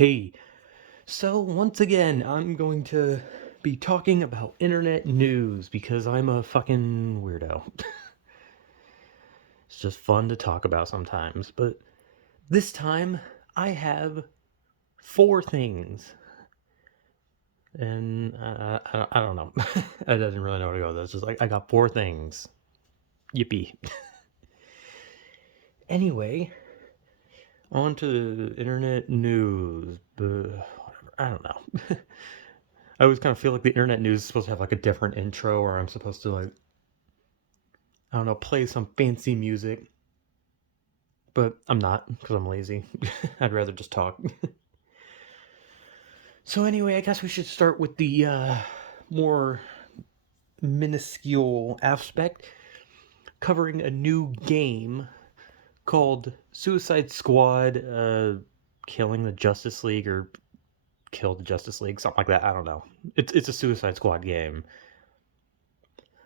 Hey, so once again, I'm going to be talking about internet news because I'm a fucking weirdo. It's just fun to talk about sometimes, but this time I have four things, and I don't know. I didn't really know where to go with this. Just like I got four things. Yippee. Anyway, on to internet news. Whatever. I don't know. I always kind of feel like the internet news is supposed to have like a different intro, or I'm supposed to like I don't know, play some fancy music, but I'm not because I'm lazy. I'd rather just talk. So anyway, I guess we should start with the more minuscule aspect, covering a new game called Suicide Squad, Killing the Justice League or Kill the Justice League, something like that. I don't know. It's a Suicide Squad game,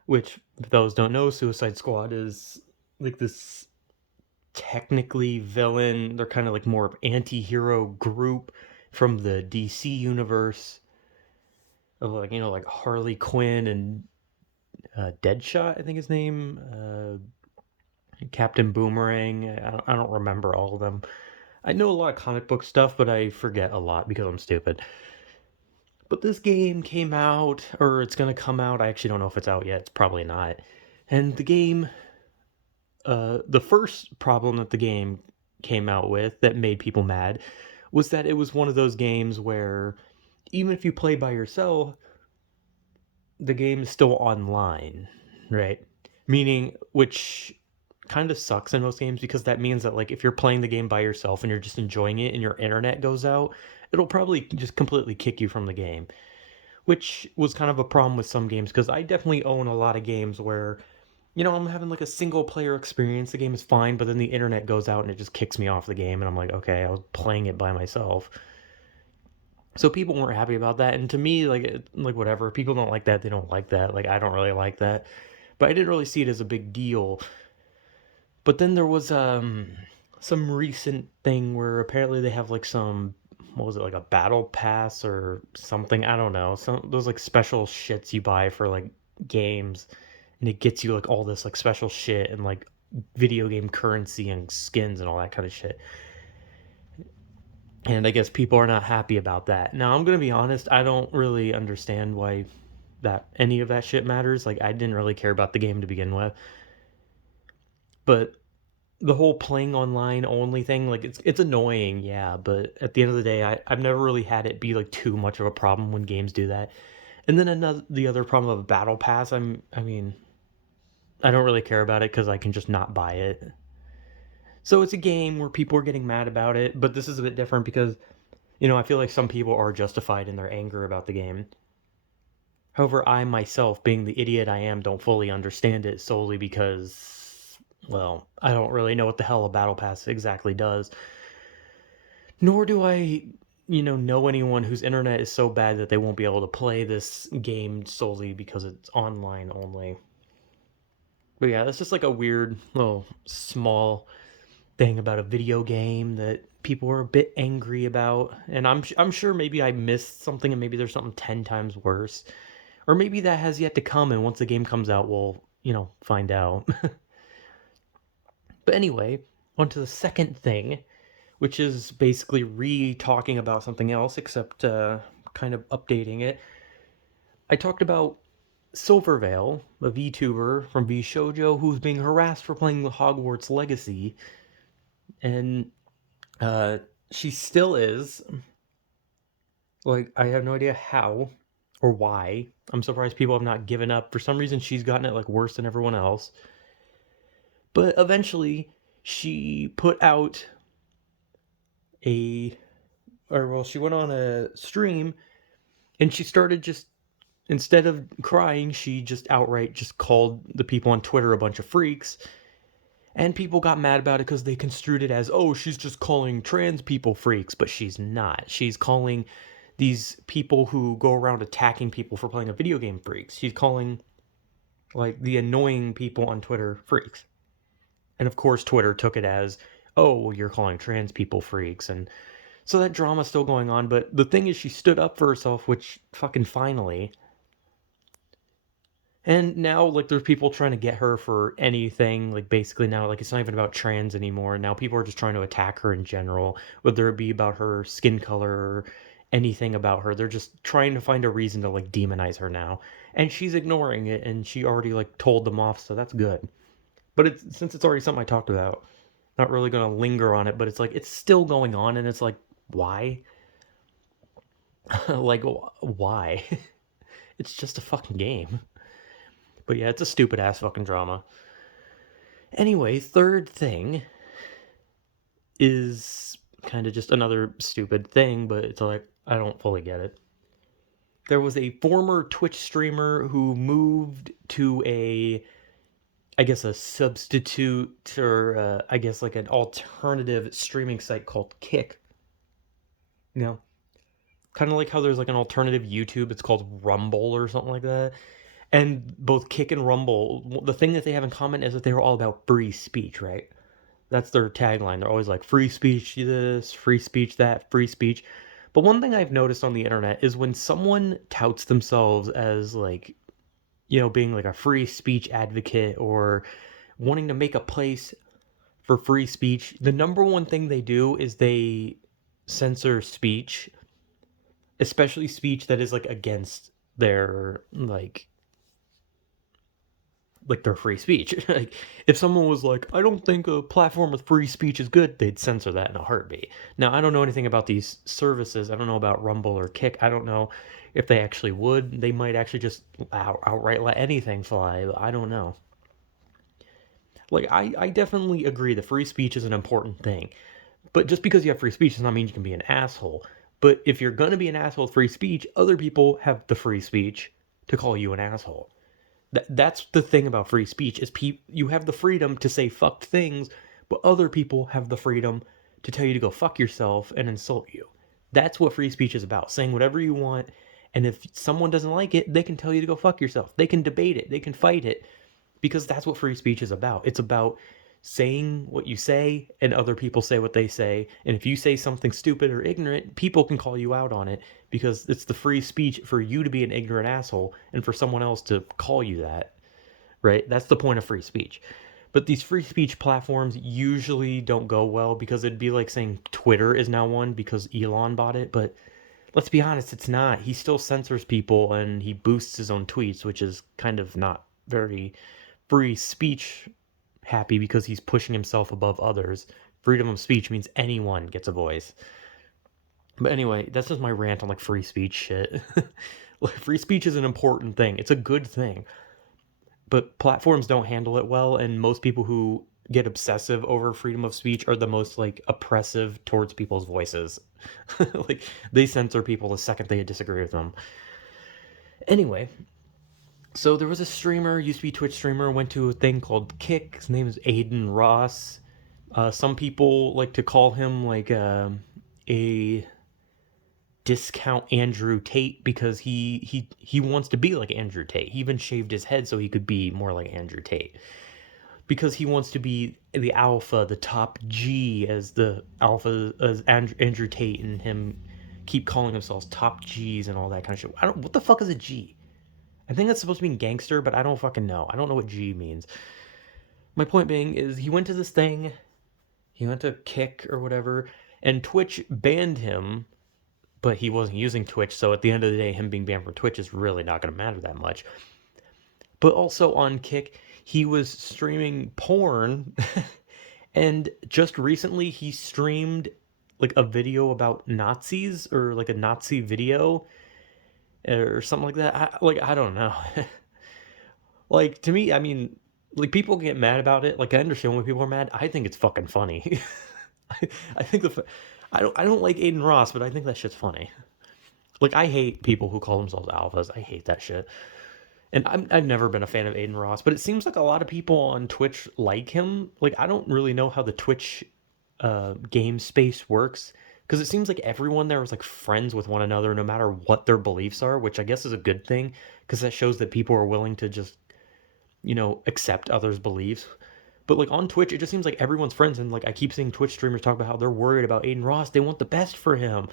which if those don't know, Suicide Squad is like this technically villain. They're kind of like more of anti-hero group from the DC universe of like like Harley Quinn and Deadshot, I think his name, Captain Boomerang. I don't remember all of them. I know a lot of comic book stuff, but I forget a lot because I'm stupid. But this game came out, or it's gonna come out. I actually don't know if it's out yet. It's probably not. And the game, the first problem that the game came out with that made people mad was that it was one of those games where even if you play by yourself, the game is still online, right? Meaning, which kind of sucks in most games because that means that like if you're playing the game by yourself and you're just enjoying it and your internet goes out, it'll probably just completely kick you from the game, which was kind of a problem with some games because I definitely own a lot of games where I'm having like a single player experience. The game is fine, but then the internet goes out and it just kicks me off the game. And I'm like, okay, I was playing it by myself. So people weren't happy about that. And to me, like whatever, people don't like that. They don't like that. Like I don't really like that. But I didn't really see it as a big deal. But then there was some recent thing where apparently they have like some what was it, like a battle pass or something, I don't know, some those like special shits you buy for like games, and it gets you like all this like special shit and like video game currency and skins and all that kind of shit. And I guess people are not happy about that. Now I'm gonna be honest, I don't really understand why that any of that shit matters. Like I didn't really care about the game to begin with, but the whole playing online only thing, like it's annoying, yeah, but at the end of the day, I've never really had it be like too much of a problem when games do that. And then the other problem of a battle pass, I mean, I don't really care about it because I can just not buy it. So it's a game where people are getting mad about it, but this is a bit different because I feel like some people are justified in their anger about the game. However, I myself, being the idiot I am, don't fully understand it solely because, well, I don't really know what the hell a battle pass exactly does. Nor do I, know anyone whose internet is so bad that they won't be able to play this game solely because it's online only. But yeah, that's just like a weird little small thing about a video game that people are a bit angry about. And I'm sure maybe I missed something and maybe there's something 10 times worse. Or maybe that has yet to come, and once the game comes out, we'll, find out. But anyway, on to the second thing, which is basically re-talking about something else, except kind of updating it. I talked about Silvervale, a VTuber from VShojo who's being harassed for playing the Hogwarts Legacy, and uh, she still is. Like, I have no idea how or why. I'm surprised people have not given up. For some reason, she's gotten it like worse than everyone else. But eventually, she put out a, or well, she went on a stream and she started just, instead of crying, she just outright just called the people on Twitter a bunch of freaks. And people got mad about it because they construed it as, oh, she's just calling trans people freaks, but she's not. She's calling these people who go around attacking people for playing a video game freaks. She's calling like the annoying people on Twitter freaks. And of course, Twitter took it as, oh, well, you're calling trans people freaks. And So that drama's still going on, but the thing is she stood up for herself, which fucking finally. And now, like, there's people trying to get her for anything. Like, basically now, like, it's not even about trans anymore. Now people are just trying to attack her in general, whether it be about her skin color or anything about her. They're just trying to find a reason to, like, demonize her now. And she's ignoring it, and she already, like, told them off, so that's good. But since it's already something I talked about, not really going to linger on it, but it's like, it's still going on, and it's like, why? Like, why? It's just a fucking game. But yeah, it's a stupid ass fucking drama. Anyway, third thing is kind of just another stupid thing, but it's like, I don't fully get it. There was a former Twitch streamer who moved to I guess, a substitute or I guess like an alternative streaming site called Kick. You know, kind of like how there's like an alternative YouTube, it's called Rumble or something like that. And both Kick and Rumble, the thing that they have in common is that they're all about free speech, right? That's their tagline. They're always like free speech this, free speech that, free speech. But one thing I've noticed on the internet is when someone touts themselves as like, being like a free speech advocate or wanting to make a place for free speech, the number one thing they do is they censor speech, especially speech that is like against their like their free speech. Like if someone was like, I don't think a platform with free speech is good, they'd censor that in a heartbeat. Now I don't know anything about these services. I don't know about Rumble or Kick. I don't know if they actually would. They might actually just outright let anything fly. I don't know. Like I definitely agree that free speech is an important thing. But just because you have free speech does not mean you can be an asshole. But if you're gonna be an asshole with free speech, other people have the free speech to call you an asshole. That's the thing about free speech is you have the freedom to say fucked things, but other people have the freedom to tell you to go fuck yourself and insult you. That's what free speech is about, saying whatever you want, and if someone doesn't like it, they can tell you to go fuck yourself. They can debate it, they can fight it, because that's what free speech is about. It's about saying what you say and other people say what they say, and if you say something stupid or ignorant, people can call you out on it because it's the free speech for you to be an ignorant asshole and for someone else to call you that, right? That's the point of free speech. But these free speech platforms usually don't go well because it'd be like saying Twitter is now one because Elon bought it, but let's be honest, it's not. He still censors people and he boosts his own tweets, which is kind of not very free speech happy because he's pushing himself above others. Freedom of speech means anyone gets a voice. But anyway, that's just my rant on like free speech shit. Like, free speech is an important thing. It's a good thing. But platforms don't handle it well, and most people who get obsessive over freedom of speech are the most like oppressive towards people's voices. Like they censor people the second they disagree with them. Anyway, so there was a streamer, used to be a Twitch streamer, went to a thing called Kick. His name is Aiden Ross. Some people like to call him like a discount Andrew Tate because he wants to be like Andrew Tate. He even shaved his head so he could be more like Andrew Tate. Because he wants to be the alpha, the top G, as the alpha as Andrew Tate and him keep calling themselves top G's and all that kind of shit. What the fuck is a G? I think that's supposed to mean gangster, but I don't fucking know. I don't know what G means. My point being is he went to this thing, he went to Kick or whatever, and Twitch banned him, but he wasn't using Twitch, so at the end of the day, him being banned from Twitch is really not going to matter that much. But also on Kick, he was streaming porn, and just recently he streamed like a video about Nazis or like a Nazi video or something like that. I don't know. Like to me, I mean, like people get mad about it. Like I understand when people are mad. I think it's fucking funny. I think I don't like Aiden Ross, but I think that shit's funny. Like I hate people who call themselves alphas. I hate that shit. And I've never been a fan of Aiden Ross, but it seems like a lot of people on Twitch like him. Like I don't really know how the Twitch game space works because it seems like everyone there is like friends with one another no matter what their beliefs are, which I guess is a good thing because that shows that people are willing to just accept others' beliefs. But like on Twitch, it just seems like everyone's friends, and like I keep seeing Twitch streamers talk about how they're worried about Aiden Ross. They want the best for him,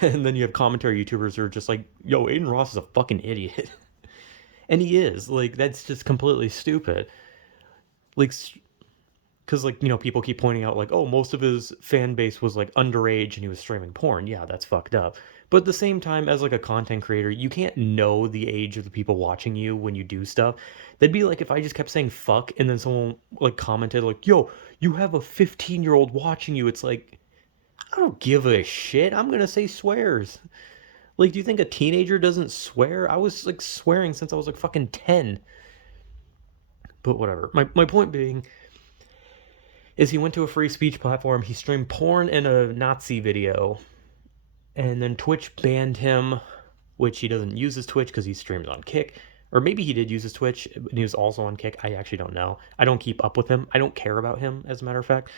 and then you have commentary YouTubers who are just like, "Yo, Aiden Ross is a fucking idiot," and he is. Like that's just completely stupid. Like, because like people keep pointing out like, oh, most of his fan base was like underage and he was streaming porn. Yeah, that's fucked up. But at the same time, as like a content creator, you can't know the age of the people watching you when you do stuff. That'd be like if I just kept saying fuck and then someone like commented like, yo, you have a 15-year-old watching you. It's like, I don't give a shit. I'm gonna say swears. Like, do you think a teenager doesn't swear? I was like swearing since I was like fucking 10. But whatever. My point being is he went to a free speech platform, he streamed porn and a Nazi video, and then Twitch banned him, which he doesn't use his Twitch because he streams on Kick. Or maybe he did use his Twitch and he was also on Kick. I actually don't know. I don't keep up with him. I don't care about him, as a matter of fact.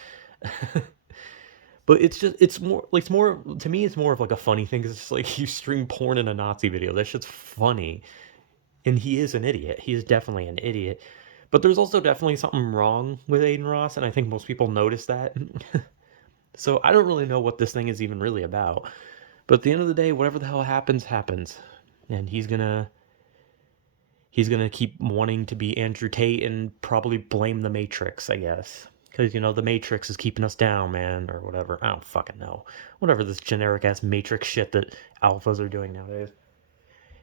But it's more to me, it's more of like a funny thing because it's like you stream porn in a Nazi video. That shit's funny. And he is an idiot. He is definitely an idiot. But there's also definitely something wrong with Aiden Ross, and I think most people notice that. So I don't really know what this thing is even really about. But at the end of the day, whatever the hell happens, happens. And he's gonna keep wanting to be Andrew Tate and probably blame the Matrix, I guess. Because, the Matrix is keeping us down, man, or whatever. I don't fucking know. Whatever this generic-ass Matrix shit that alphas are doing nowadays.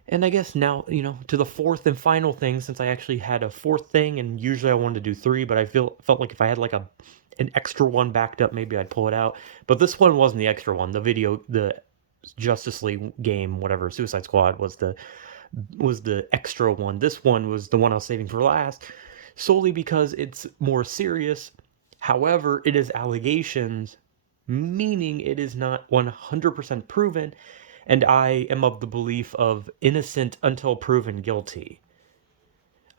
And I guess now, to the fourth and final thing, since I actually had a fourth thing, and usually I wanted to do three, but I felt like if I had like an extra one backed up, maybe I'd pull it out. But this one wasn't the extra one. The Justice League game, whatever, Suicide Squad was the extra one. This one was the one I was saving for last, solely because it's more serious. However, it is allegations, meaning it is not 100% proven, and I am of the belief of innocent until proven guilty.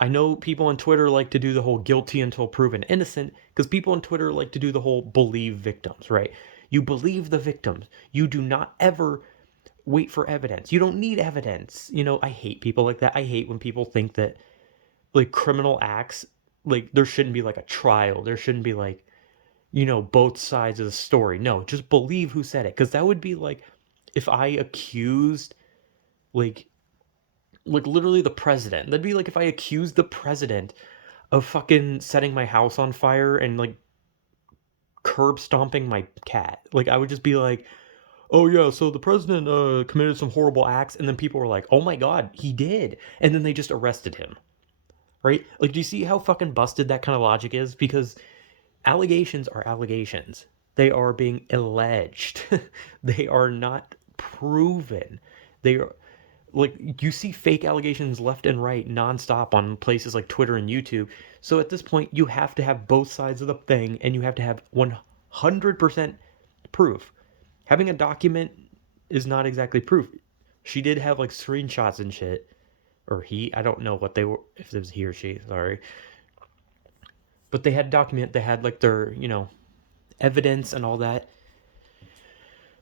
I know people on Twitter like to do the whole guilty until proven innocent because people on Twitter like to do the whole believe victims, right? You believe the victims. You do not ever wait for evidence. You don't need evidence. I hate people like that. I hate when people think that like criminal acts, like there shouldn't be like a trial. There shouldn't be like, both sides of the story. No, just believe who said it. Because that would be like if I accused like literally the president. That'd be like if I accused the president of fucking setting my house on fire and like curb stomping my cat. Like I would just be like, "Oh yeah, so the president committed some horrible acts," and then people were like, "Oh my god, he did," and then they just arrested him. Right? Like, do you see how fucking busted that kind of logic is? Because allegations are allegations. They are being alleged. They are not proven. They are like you see fake allegations left and right nonstop on places like Twitter and YouTube. So at this point, you have to have both sides of the thing, and you have to have 100% proof. Having a document is not exactly proof. She did have like screenshots and shit, or he. I don't know what they were. If it was he or she, sorry. But they had document. They had like their evidence and all that.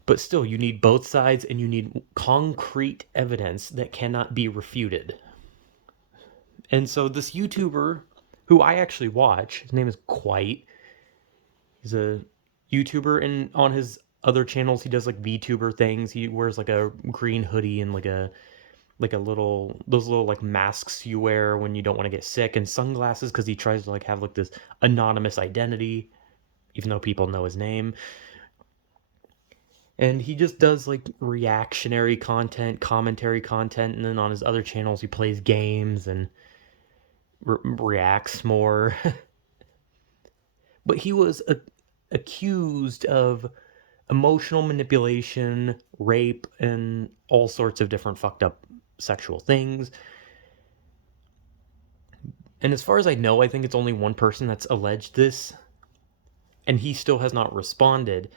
But still, you need both sides and you need concrete evidence that cannot be refuted. And so this YouTuber, who I actually watch, his name is Quite. He's a YouTuber, and on his other channels, he does like VTuber things. He wears like a green hoodie and like a those little like masks you wear when you don't want to get sick, and sunglasses because he tries to like have like this anonymous identity, even though people know his name. And he just does like reactionary content, commentary content, and then on his other channels he plays games and reacts more. But he was accused of emotional manipulation, rape, and all sorts of different fucked up sexual things. And as far as I know, I think it's only one person that's alleged this, and he still has not responded.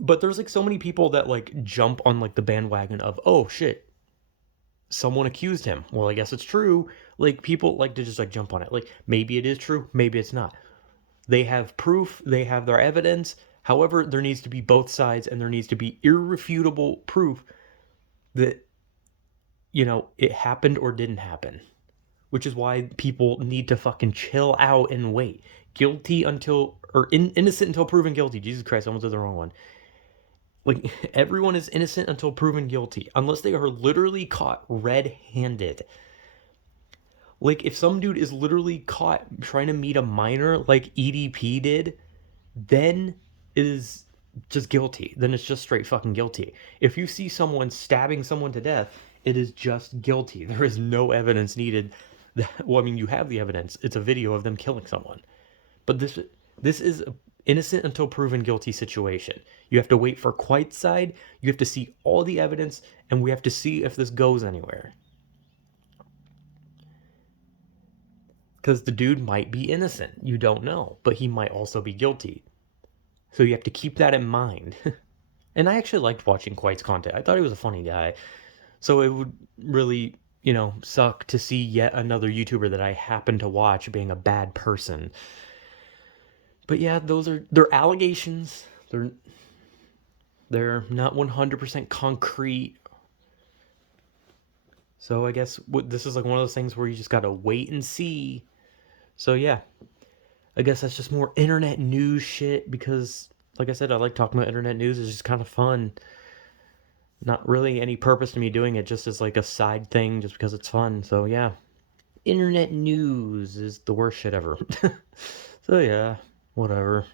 But there's like so many people that like jump on like the bandwagon of, oh shit, someone accused him. Well, I guess it's true. Like people like to just like jump on it. Like maybe it is true, maybe it's not. They have proof, they have their evidence. However, there needs to be both sides, and there needs to be irrefutable proof that it happened or didn't happen. Which is why people need to fucking chill out and wait. innocent until proven guilty. Jesus Christ, I almost did the wrong one. Like, everyone is innocent until proven guilty, unless they are literally caught red-handed. Like, if some dude is literally caught trying to meet a minor, like EDP did, then it is just guilty. Then it's just straight fucking guilty. If you see someone stabbing someone to death, it is just guilty. There is no evidence needed. Well, I mean, you have the evidence. It's a video of them killing someone. But this is a innocent until proven guilty situation. You have to wait for quite side. You have to see all the evidence, and we have to see if this goes anywhere. Because the dude might be innocent. You don't know, but he might also be guilty. So you have to keep that in mind. And I actually liked watching Quite's content. I thought he was a funny guy. So it would really, suck to see yet another YouTuber that I happen to watch being a bad person. But yeah, they're allegations. They're not 100% concrete. So I guess this is like one of those things where you just gotta wait and see. So yeah, I guess that's just more internet news shit because, like I said, I like talking about internet news. It's just kind of fun. Not really any purpose to me doing it, just as like a side thing, just because it's fun. So yeah, internet news is the worst shit ever. So yeah, whatever.